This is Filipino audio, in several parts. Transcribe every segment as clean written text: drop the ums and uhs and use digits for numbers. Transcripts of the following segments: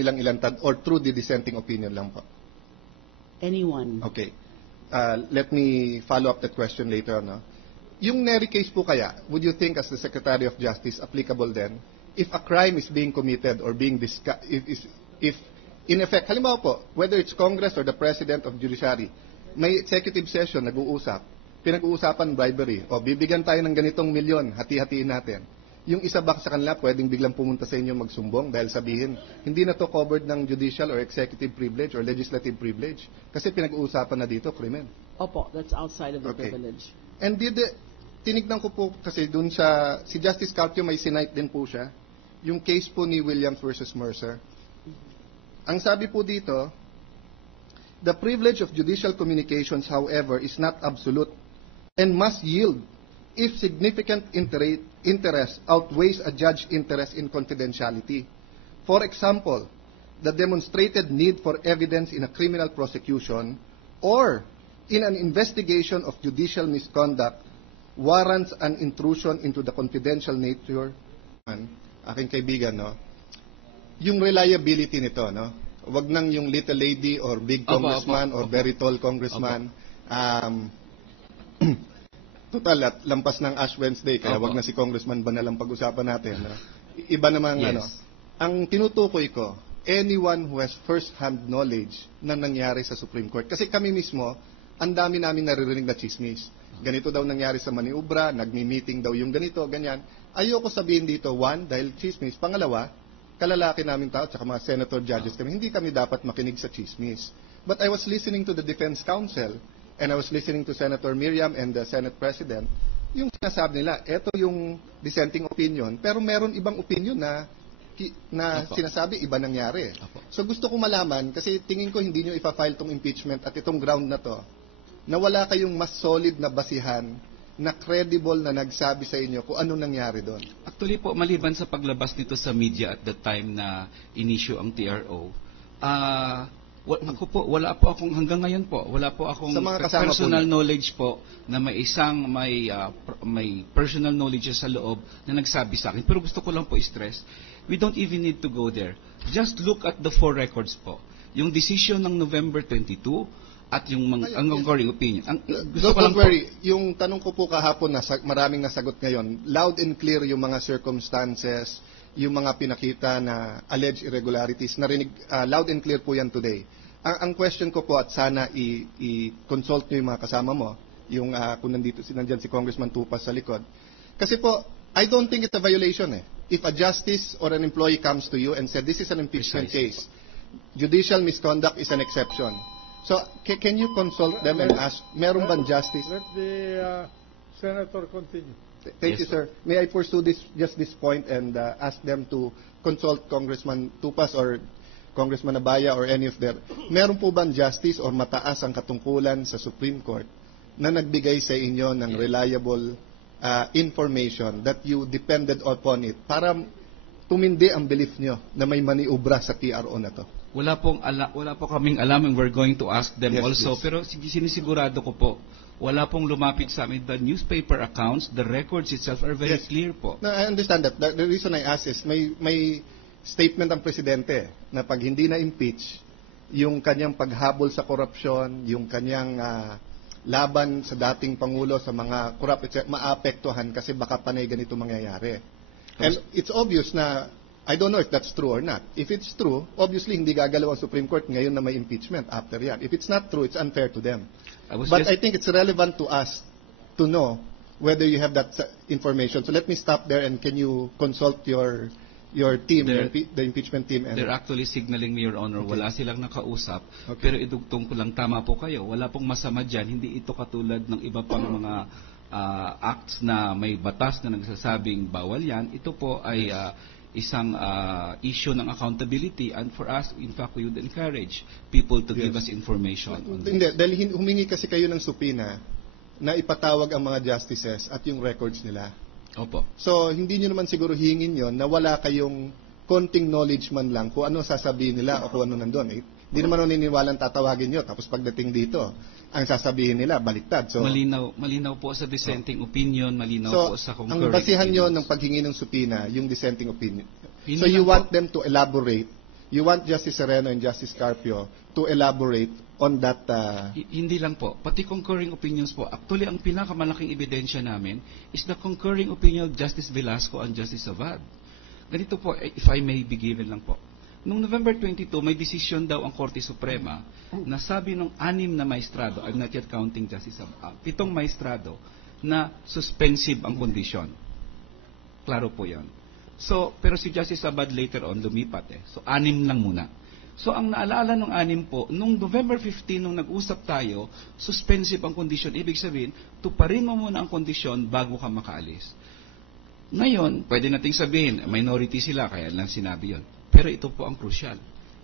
nilang ilantad or through the dissenting opinion lang po? Anyone. Okay. Let me follow up that question later on. No? Yung Nery case po kaya, would you think as the Secretary of Justice applicable then, if a crime is being committed or being discussed, if in effect, halimbawa po, whether it's Congress or the President of Judiciary, may executive session, nag-uusap, pinag-uusapan bribery, o bibigyan tayo ng ganitong milyon, hati-hatiin natin. Yung isa ba sa kanila pwedeng biglang pumunta sa inyo magsumbong dahil sabihin, hindi na to covered ng judicial or executive privilege or legislative privilege kasi pinag-uusapan na dito, krimen. Opo, that's outside of the privilege. And tinignan ko po kasi dun sa, si Justice Carpio may sinight din po siya, yung case po ni Williams versus Mercer. Ang sabi po dito, the privilege of judicial communications, however, is not absolute and must yield if significant interest outweighs a judge's interest in confidentiality. For example, the demonstrated need for evidence in a criminal prosecution or in an investigation of judicial misconduct warrants an intrusion into the confidential nature. Aking kaibigan, no? Yung reliability nito, no? Wag nang yung little lady or big congressman or very tall congressman. Total, at lampas ng Ash Wednesday, kaya wag na si Congressman ba na lang pag-usapan natin. No? Iba naman, ang tinutukoy ko, anyone who has first-hand knowledge na nangyari sa Supreme Court. Kasi kami mismo, ang dami namin naririnig na chismis. Ganito daw nangyari sa Maniobra, nagmi-meeting daw yung ganito, ganyan. Ayoko sabihin dito, one, dahil chismis. Pangalawa, kalalaki namin tao, tsaka mga senator judges kami, hindi kami dapat makinig sa chismis. But I was listening to the Defense Counsel, and I was listening to Senator Miriam and the Senate President, yung sinasabi nila, eto yung dissenting opinion, pero meron ibang opinion na sinasabi, iba nangyari. So gusto ko malaman, kasi tingin ko hindi nyo ipa-file tong impeachment at itong ground na to, na wala kayong mas solid na basihan na credible na nagsabi sa inyo kung ano nangyari doon. Actually po, maliban sa paglabas nito sa media at the time na in-issue ang TRO, ako po, wala po akong, hanggang ngayon po, wala po akong personal knowledge po na may isang may personal knowledge sa loob na nagsabi sa akin. Pero gusto ko lang po i-stress, we don't even need to go there. Just look at the 4 records po. Yung decision ng November 22 at yung ongoing opinion. Gusto ko lang po, yung tanong ko po kahapon, maraming nasagot ngayon, loud and clear yung mga circumstances, yung mga pinakita na alleged irregularities, narinig, loud and clear po yan today. Ang question ko po, at sana i-consult nyo yung mga kasama mo, yung kung nandyan si Congressman Tupas sa likod. Kasi po, I don't think it's a violation eh. If a justice or an employee comes to you and said, this is an impeachment case, judicial misconduct is an exception. So, can you consult them and ask, meron bang justice? Let the Senator continue. Thank you, sir. May I pursue just this point and ask them to consult Congressman Tupas or Congressman Abaya or any of their... Meron po bang justice or mataas ang katungkulan sa Supreme Court na nagbigay sa inyo ng reliable information that you depended upon it para tumindi ang belief nyo na may maniubra sa TRO na to? Wala po kaming alam and we're going to ask them also. Please. Pero sinisigurado ko po, wala pong lumapit sa amin. The newspaper accounts, the records itself are very clear po. No, I understand that. The reason I ask is may statement ang presidente na pag hindi na-impeach, yung kanyang paghabol sa korupsyon, yung kanyang laban sa dating Pangulo sa mga corrupt, maapektuhan kasi baka panay ganito mangyayari. And it's obvious na, I don't know if that's true or not. If it's true, obviously hindi gagalaw ang Supreme Court ngayon na may impeachment after yan. If it's not true, it's unfair to them. But I think it's relevant to us to know whether you have that information. So let me stop there and can you consult your team, the impeachment team? They're actually signaling me, Your Honor, wala silang nakausap. Pero idugtong ko lang, tama po kayo. Wala pong masama dyan. Hindi ito katulad ng iba pang mga acts na may batas na nagsasabing bawal yan. Ito po ay isang issue ng accountability, and for us, in fact, we would encourage people to give us information. Hindi, dahil humingi kasi kayo ng supina na ipatawag ang mga justices at yung records nila. Opo. So, hindi nyo naman siguro hingin yon na wala kayong konting knowledge man lang kung ano sasabihin nila o kung ano nandun. Hindi naman naniniwalang tatawagin nyo, tapos pagdating dito, ang sasabihin nila, baliktad. So, malinaw po sa dissenting opinion, malinaw po sa concurring. Ang basihan nyo ng paghingi ng supina, yung dissenting opinion. So you want them to elaborate You want Justice Sereno and Justice Carpio to elaborate on that. Hindi lang po. Pati concurring opinions po. Actually, ang pinakamalaking ebidensya namin is the concurring opinion of Justice Velasco and Justice Abad. Ganito po, if I may be given lang po. Noong November 22, may desisyon daw ang Korte Suprema na sabi ng 6 na maestrado, I'm not yet counting Justice Abad, 7 maestrado, na suspensive ang kondisyon. Klaro po yan. So, pero si Justice Abad later on lumipat So, 6 lang muna. So, ang naalala ng 6 po, nung November 15, nung nag-usap tayo, suspensive ang kondisyon. Ibig sabihin, tuparin mo muna ang kondisyon bago ka makaalis. Ngayon, pwede nating sabihin, minority sila, kaya lang sinabi yon. Pero ito po ang crucial.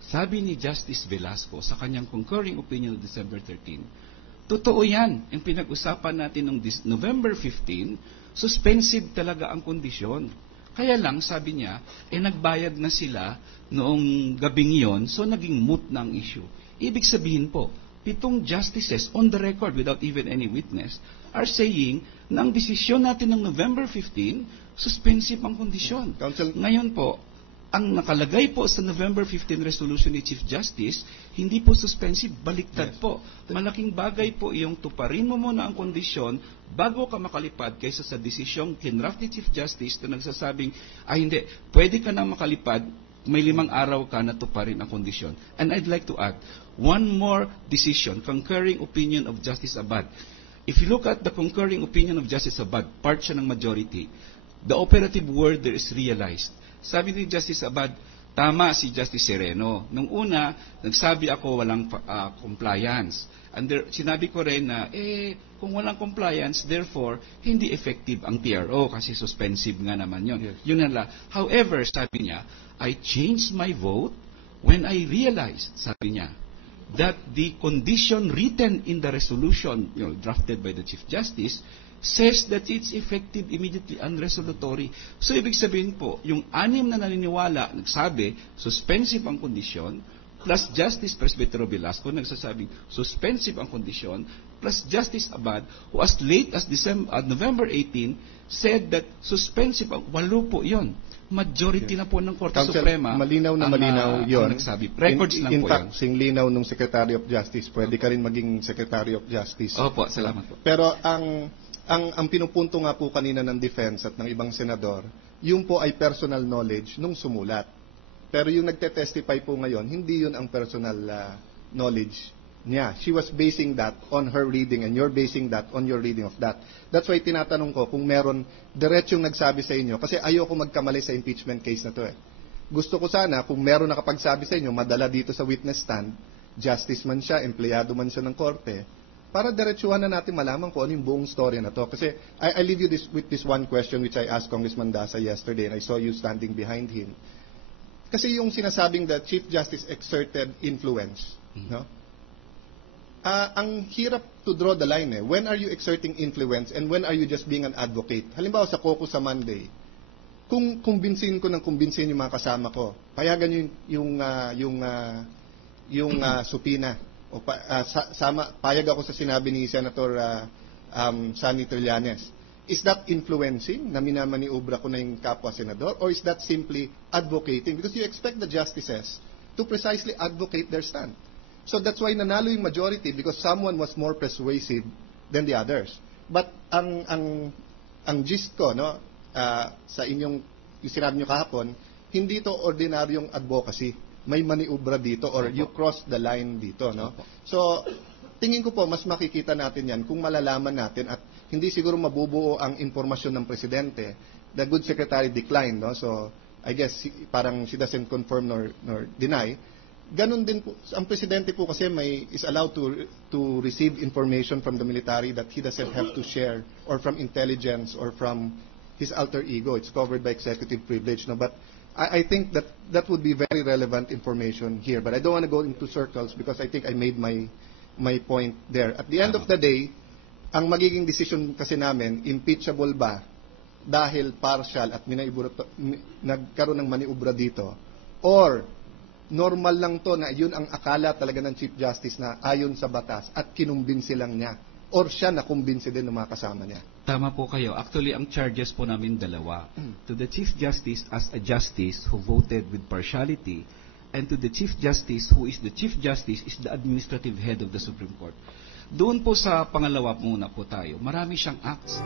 Sabi ni Justice Velasco sa kanyang concurring opinion of December 13, totoo yan. Yung pinag-usapan natin noong November 15, suspensive talaga ang kondisyon. Kaya lang, sabi niya, nagbayad na sila noong gabing yon, so naging moot na ang issue. Ibig sabihin po, 7 justices on the record without even any witness are saying na ang desisyon natin ng November 15, suspensive ang kondisyon. Ngayon po, ang nakalagay po sa November 15 resolution ni Chief Justice, hindi po suspensive, baliktad po. Malaking bagay po yung tuparin mo muna ang kondisyon bago ka makalipad kaysa sa desisyong kinraft ni Chief Justice na nagsasabing, hindi, pwede ka na makalipad, may 5 araw ka na tuparin ang kondisyon. And I'd like to add, one more decision, concurring opinion of Justice Abad. If you look at the concurring opinion of Justice Abad, part siya ng majority, the operative word there is realized. Sabi ni Justice Abad, tama si Justice Sereno. Nung una, nagsabi ako walang compliance. And sinabi ko rin na, kung walang compliance, therefore, hindi effective ang TRO kasi suspensive nga naman yun. Yes. Yun na lang. However, sabi niya, I changed my vote when I realized, sabi niya, that the condition written in the resolution drafted by the Chief Justice says that it's effective immediately and resolutory. So, ibig sabihin po, yung 6 na naniniwala, nagsabi, suspensive ang kondisyon, plus Justice Presbytero Velasco, nagsasabing suspensive ang kondisyon, plus Justice Abad, who as late as November 18, said that suspensive ang 8 po yun. Majority na po ng Korte Suprema. Malinaw na malinaw yun. Nagsabi. Records lang po yun. In fact, sing linaw ng Secretary of Justice, pwede ka rin maging Secretary of Justice. Opo, salamat po. Pero ang pinupunto nga po kanina ng defense at ng ibang senador, yung po ay personal knowledge nung sumulat. Pero yung nagte-testify po ngayon, hindi yun ang personal knowledge niya. She was basing that on her reading and you're basing that on your reading of that. That's why tinatanong ko kung meron diretsong nagsabi sa inyo, kasi ayoko magkamali sa impeachment case na to Gusto ko sana, kung meron nakapagsabi sa inyo, madala dito sa witness stand, justice man siya, empleyado man siya ng korte, para diretsuhan na natin malaman kung ano yung buong story na to. Kasi I leave you with this one question which I asked Congressman Dasa yesterday and I saw you standing behind him. Kasi yung sinasabing that Chief Justice exerted influence, no? Ang hirap to draw the line When are you exerting influence and when are you just being an advocate? Halimbawa sa caucus sa Monday, kung kumbinsin ko ng kumbinsin yung mga kasama ko, payagan yung supina. O payag ako sa sinabi ni Senator Sani Trillanes. Is that influencing na minamaniobra ko na yung kapwa senador? Or is that simply advocating? Because you expect the justices to precisely advocate their stand. So that's why nanalo yung majority because someone was more persuasive than the others. But ang gist ko, sa yung sinabi nyo kahapon, hindi to ordinaryong advocacy. May maniubra dito or you cross the line dito, no? So, tingin ko po, mas makikita natin yan kung malalaman natin at hindi siguro mabubuo ang impormasyon ng presidente. The good secretary declined, no? So, I guess, parang she doesn't confirm nor deny. Ganun din po, ang presidente po kasi is allowed to receive information from the military that he doesn't have to share or from intelligence or from his alter ego. It's covered by executive privilege, no? But I think that would be very relevant information here. But I don't want to go into circles because I think I made my point there. At the end of the day, ang magiging decision kasi namin, impeachable ba dahil partial at nagkaroon ng maniubra dito? Or normal lang to na yun ang akala talaga ng Chief Justice na ayon sa batas at kinumbinsi lang niya? Or siya na kumbinsi din ng mga kasama niya? Tama po kayo. Actually, ang charges po namin 2. To the Chief Justice as a justice who voted with partiality and to the Chief Justice, who is the Chief Justice, is the administrative head of the Supreme Court. Doon po sa pangalawa muna po tayo. Marami siyang acts.